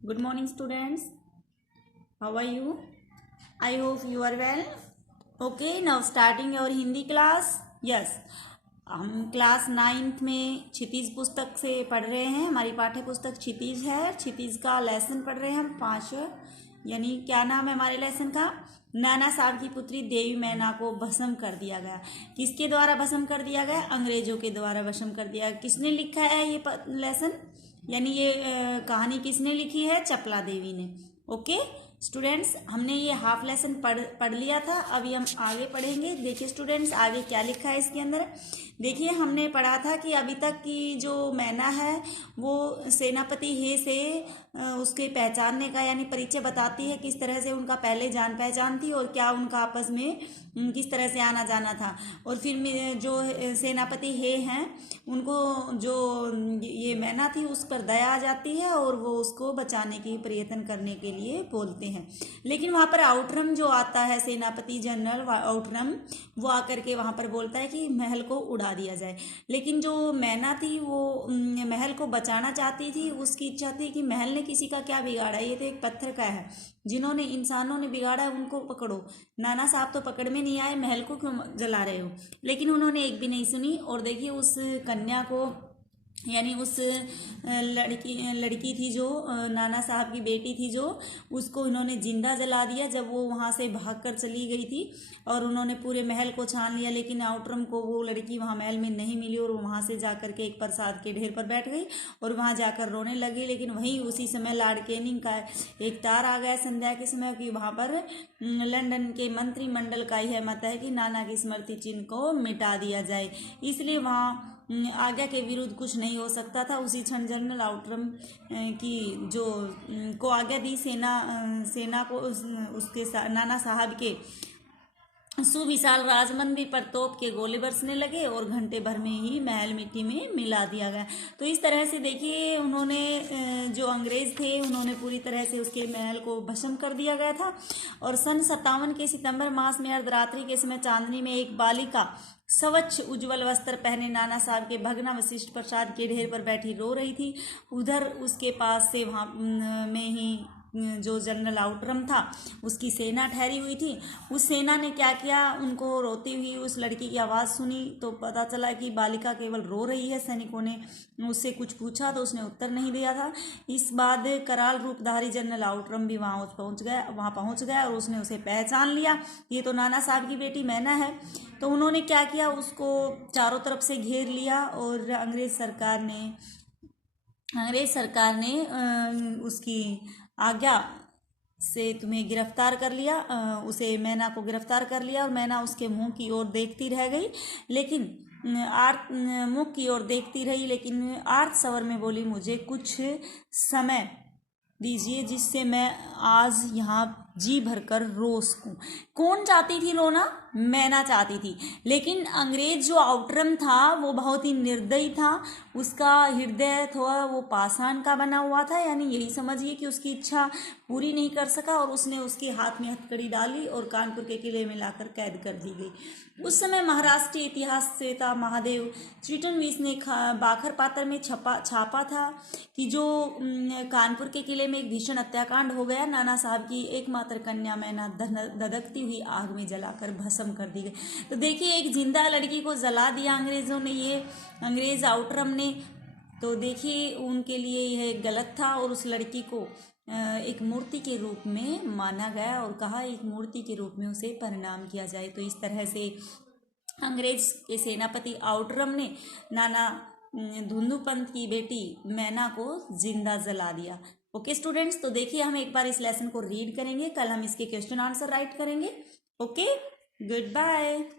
Good morning, students. How are you? I hope you are well. Okay, now starting your Hindi class. Yes, हम class 9th में क्षितिज पुस्तक से पढ़ रहे हैं। हमारी पाठ्य पुस्तक क्षितिज है। क्षितिज का लेसन पढ़ रहे हैं हम 5, यानी क्या नाम है हमारे लेसन का? नाना साहब की पुत्री देवी मैना को भस्म कर दिया गया। किसके द्वारा भस्म कर दिया गया? अंग्रेजों के द्वारा भस्म कर दिया। किसने लिखा है ये लेसन, यानी ये कहानी किसने लिखी है? चपला देवी ने। ओके स्टूडेंट्स, हमने ये हाफ लेसन पढ़ लिया था। अभी हम आगे पढ़ेंगे। देखिए स्टूडेंट्स, आगे क्या लिखा है इसके अंदर। देखिए हमने पढ़ा था कि अभी तक की जो मैना है वो सेनापति हे से उसके पहचानने का यानी परिचय बताती है, किस तरह से उनका पहले जान पहचान थी और क्या उनका आपस में किस तरह से आना जाना था। और फिर जो सेनापति हे हैं उनको जो ये मैना थी उस पर दया आ जाती है और वो उसको बचाने की प्रयत्न करने के लिए बोलते हैं। लेकिन वहाँ पर आउटरम जो आता है, सेनापति जनरल आउटरम, वो आकर के वहाँ पर बोलता है कि महल को उड़ा दिया जाए। लेकिन जो मैना थी वो महल को बचाना चाहती थी। उसकी इच्छा थी कि महल ने किसी का क्या बिगाड़ा, ये तो एक पत्थर का है, जिन्होंने इंसानों ने बिगाड़ा है उनको पकड़ो। नाना साहब तो पकड़ में नहीं आए, महल को क्यों जला रहे हो? लेकिन उन्होंने एक भी नहीं सुनी। और देखिए उस कन्या को, यानी उस लड़की थी जो नाना साहब की बेटी थी, जो उसको इन्होंने जिंदा जला दिया जब वो वहाँ से भागकर चली गई थी। और उन्होंने पूरे महल को छान लिया, लेकिन आउटरम को वो लड़की वहाँ महल में नहीं मिली और वो वहाँ से जाकर के एक प्रसाद के ढेर पर बैठ गई और वहाँ जाकर रोने लगी। लेकिन वहीं उसी समय लॉर्ड कैनिंग का एक तार आ गया संध्या के समय कि वहाँ पर लंदन के मंत्रिमंडल का यह मत है कि नाना की स्मृति चिन्ह को मिटा दिया जाए, इसलिए वहाँ आज्ञा के विरुद्ध कुछ नहीं हो सकता था। उसी क्षण जनरल आउटरम की जो को आज्ञा दी सेना को उसके नाना साहब के सुविशाल राजमंदिर पर तोप के गोले बरसने लगे और घंटे भर में ही महल मिट्टी में मिला दिया गया। तो इस तरह से देखिए उन्होंने जो अंग्रेज थे उन्होंने पूरी तरह से उसके महल को भस्म कर दिया गया था। और सन 57 के सितंबर मास में अर्धरात्रि के समय चांदनी में एक बालिका स्वच्छ उज्जवल वस्त्र पहने नाना साहब के भगना वशिष्ठ प्रसाद के ढेर पर बैठी रो रही थी। उधर उसके पास से वहाँ में ही जो जनरल आउटरम था उसकी सेना ठहरी हुई थी। उस सेना ने क्या किया, उनको रोती हुई उस लड़की की आवाज़ सुनी तो पता चला कि बालिका केवल रो रही है। सैनिकों ने उससे कुछ पूछा तो उसने उत्तर नहीं दिया था। इस बाद कराल रूपधारी जनरल आउटरम भी वहाँ पहुँच गया और उसने उसे पहचान लिया, ये तो नाना साहब की बेटी मैना है। तो उन्होंने क्या किया, उसको चारों तरफ से घेर लिया और अंग्रेज सरकार ने उसकी आज्ञा से तुम्हें गिरफ्तार कर लिया, उसे मैना को गिरफ्तार कर लिया। और मैना उसके मुंह की ओर देखती रह गई, लेकिन मुख की ओर देखती रही, लेकिन आर्त स्वर में बोली, मुझे कुछ समय दीजिए जिससे मैं आज यहाँ जी भरकर रो सकूं। कौन चाहती थी रोना? मैना चाहती थी। लेकिन अंग्रेज जो आउटरम था वो बहुत ही निर्दयी था। उसका हृदय थोड़ा वो पाषाण का बना हुआ था, यानी यही समझिए कि उसकी इच्छा पूरी नहीं कर सका और उसने उसके हाथ में हथकड़ी डाली और कानपुर के किले में लाकर कैद कर दी गई। उस समय महाराष्ट्रीय इतिहास श्वेता महादेव चिटनवीस ने बाखर पात्र में छापा था कि जो कानपुर के किले में एक भीषण हत्याकांड हो गया, नाना साहब की एकमात्र कन्या मैना धधकती हुई आग में जलाकर भस्म कर दी गई। तो देखिए एक जिंदा लड़की को जला दिया अंग्रेजों ने, ये अंग्रेज आउटरम ने। तो देखिए उनके लिए यह गलत था और उस लड़की को एक मूर्ति के रूप में माना गया और कहा एक मूर्ति के रूप में उसे प्रणाम किया जाए। तो इस तरह से अंग्रेज के सेनापति आउटरम ने नाना धुंधुपंत की बेटी मैना को जिंदा जला दिया। ओके स्टूडेंट्स, तो देखिए हम एक बार इस लेसन को रीड करेंगे, कल हम इसके क्वेश्चन आंसर राइट करेंगे। Okay, good bye.